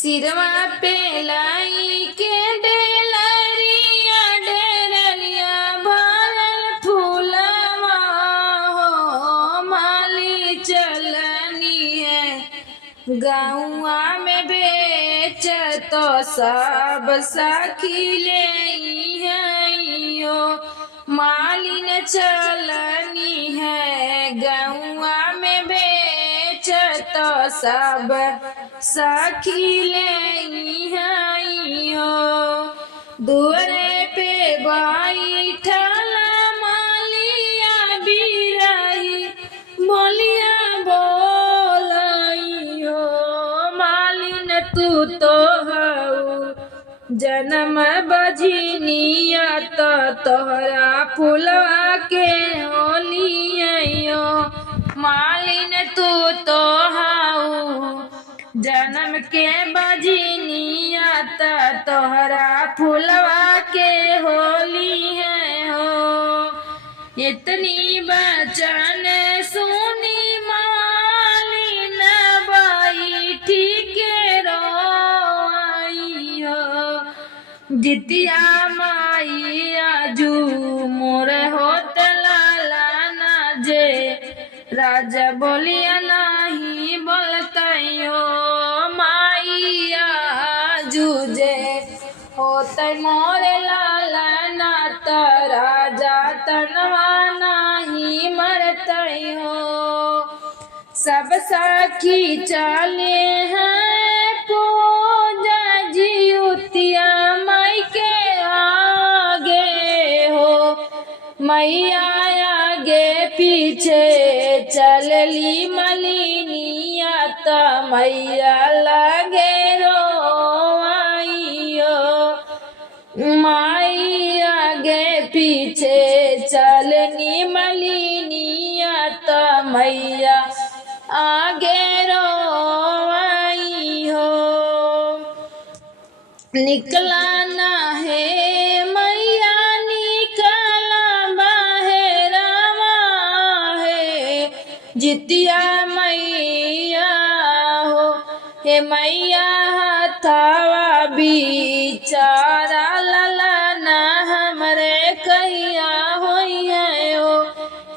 सिरवा पे लाई के डेलरिया डेरलिया भरल फूलवा हो माली चलनी है गौआ में बेच तो सब सखी ले यो मालिन चलनी है गौआ में बेच तो सब सखी ले यो दुआरे पे बैठल मालिया बिरही बोलिया बोलियो मालिन तू तो हऊ जन्म बजनिया तो तोहरा फुलवा के होलियो मालिन तू तो हऊ जन्म के बजनिया तो तोहरा फुलवा के होली है हो इतनी बचन सुनी मालिन बैठी के रोई हो जितिया माइया जू मोर होत लाला ना जे राजा बोलिया नहीं बोलतयो माइया जूझे होत मोरे लाला ना त राजा तनवा नहीं मरतयो सब सखी चले हैं पूजा जियुतिया माई के आगे हो मैया आगे पीछे चलली मलिनिया त मैया लगे रोइयो माई आगे पीछे चलनी मलिनिया त मैया आगे रोइयो निकला ना है मैया निकला बाहरवा है जितिया मैया हो हे मैया हथवा बिचारा ललना हमरे कहिया होइए हो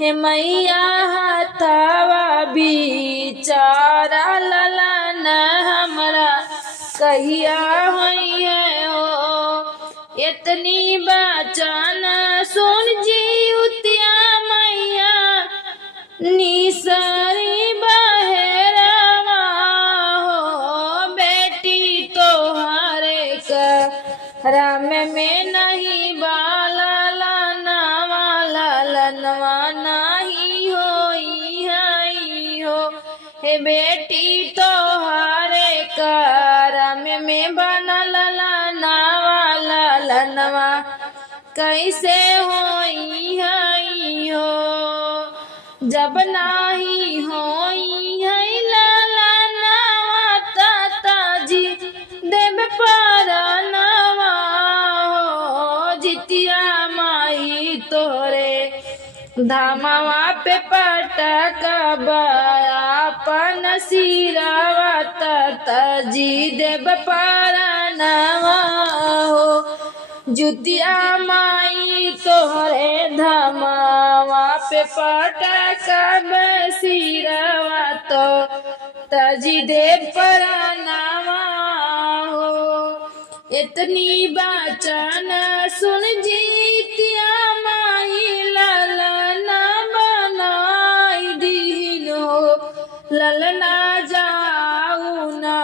हे मैया हथवा बिचारा ललना हमरा कहिया होइए हो इतनी बचन सुन जियुतिया मैया निसरी बहरवा हो बेटी तोहरे करम में नहीं बाला लनवा नहीं होई हो हे बेटी तोहरे करम में बनल लनवा कैसे होई हो जब नाही होई है ललनवा ताजी देव पर नवा हो जितिया माई तोरे धामवा पे पटक अपन सिरवा ताजी देव पर नवा हो जुतिया माई तोहरे धमावा पे पटक सिरवा तो तजी देव पर नवा हो इतनी बचन सुन जीतिया माई ललना बनाई दीन हो ललना जाऊ ना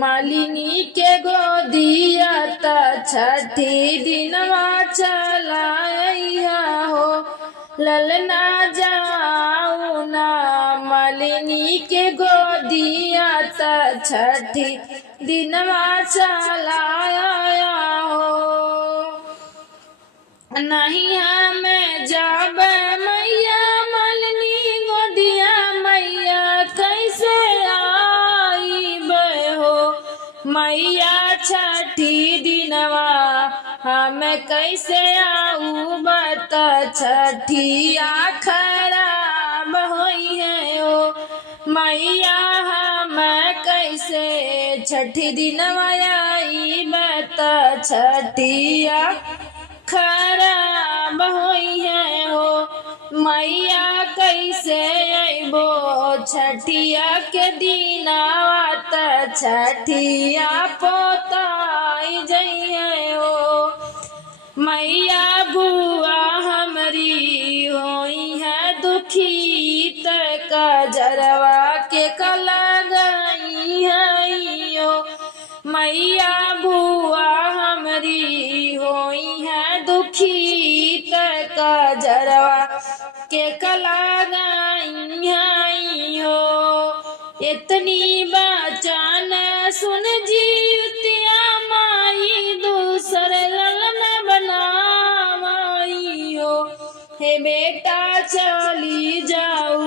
मालिनी के गोदिया त छठी दिनवा चलाइया हो ललना जाऊ ना मालिनी के गोदिया त छठी दिनवा चलाया हो नहीं हमें जब मैया मालिनी गोदिया मैया कैसे आई हो मैया छठी दिनवा हम कैसे आऊ बत छठिया खराब होई है ओ मैया हम कैसे छठी दिन आई बत छठिया खराब होई है हो मैया कैसे अबो छठिया के दिनावा त छठिया पोताई जइए हो मैया बुआ हमरी होई है दुखी तक जरवा के कलगई है यो मैया बुआ हमरी होई है दुखी तक जरवा के कलगई है यो इतनी बचन सुन जीवतिया माई दूसर ललन बनावाई हो हे बेटा चली जाऊ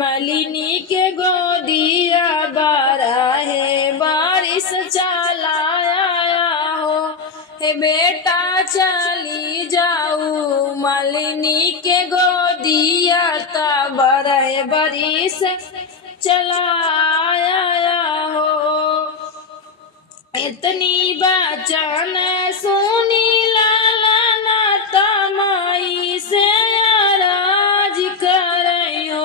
मलिनी के गोदिया बारा है बारिश चलाया हो हे बेटा चली जाऊ मलिनी के गोदिया ता बरह बारिश चलाया हो इतनी बचन सुनी लाला तमाई से राज करो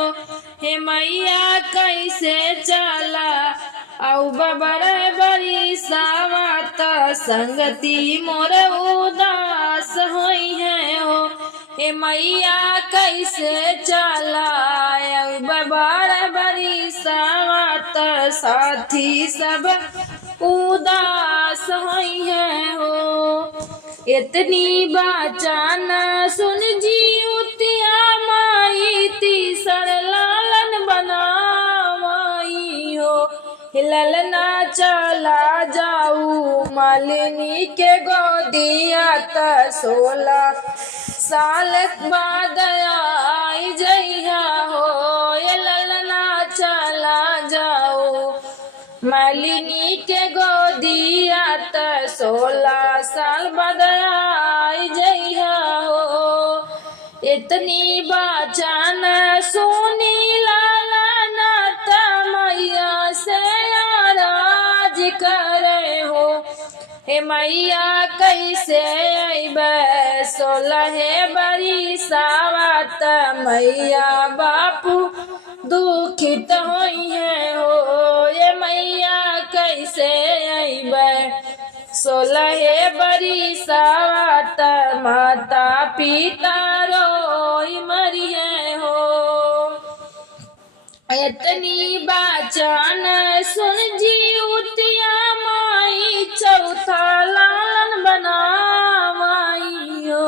हे मैया कैसे चला औ बबर बड़ी सावत संगति मोर उदास होई है हो हे मैया कैसे चला औ बबर बड़ी सावत साथी सब उदास होई है हो इतनी बचन सुन जीवतिया माई तीसर लालन बनावाई हो ललना चला जाऊ मालिनी के गोदिया त 16 साल बाद आई जइया हो ललना चला जाऊ मालिनी के गोदिया त 16 साल बाद आई जइया हो इतनी बचन सुनी लाला नाथ मैया से राज करे हो हे मैया कैसे अइबे 16 बरी सावत मैया बापू दुखित होई है हो ये मैया कैसे अइबे 16 बरी सावत माता पिता रोई मरिए हो इतनी बचन सुन जीवतिया माई चौथा लालन बनावाई हो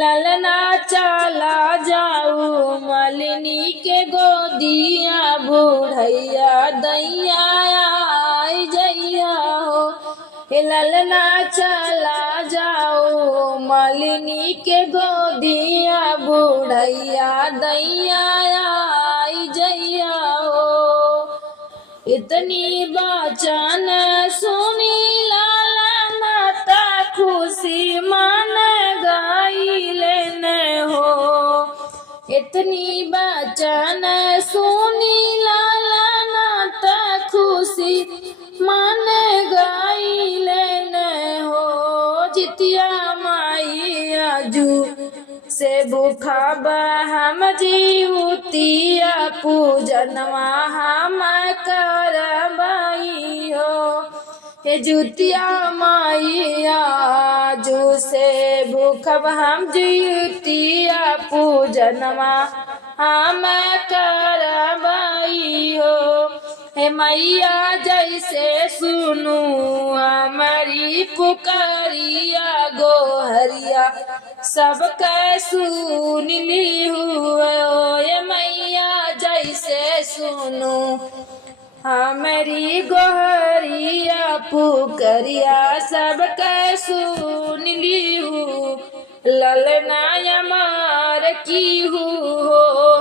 ललना चला जाऊ मलिनी के गोदिया बुढ़ैया दैया आई जइया हो ललना चला जाऊ मलिनी के गोदिया बुढ़ैया दैया आई जइया हो इतनी बचन सुनी लाला माता खुशी मन गाई लेने हो इतनी बचन सुनी लाला माता खुशी मन गाई लेने हो जितिया माई आजू से भूखा हम जीवतिया पूजनवा हम करबाई हो हे जुतिया माइया जो से भूखब हम जीवतिया पूजनवा हम करबाई हो हे मैया जैसे सुनू हमारी पुकारिया गोहरिया सबके सुन ली हुए मैया जैसे सुनू हमारी गोहरिया पुकरिया सबके सुन ली हूँ ललना मार की हूँ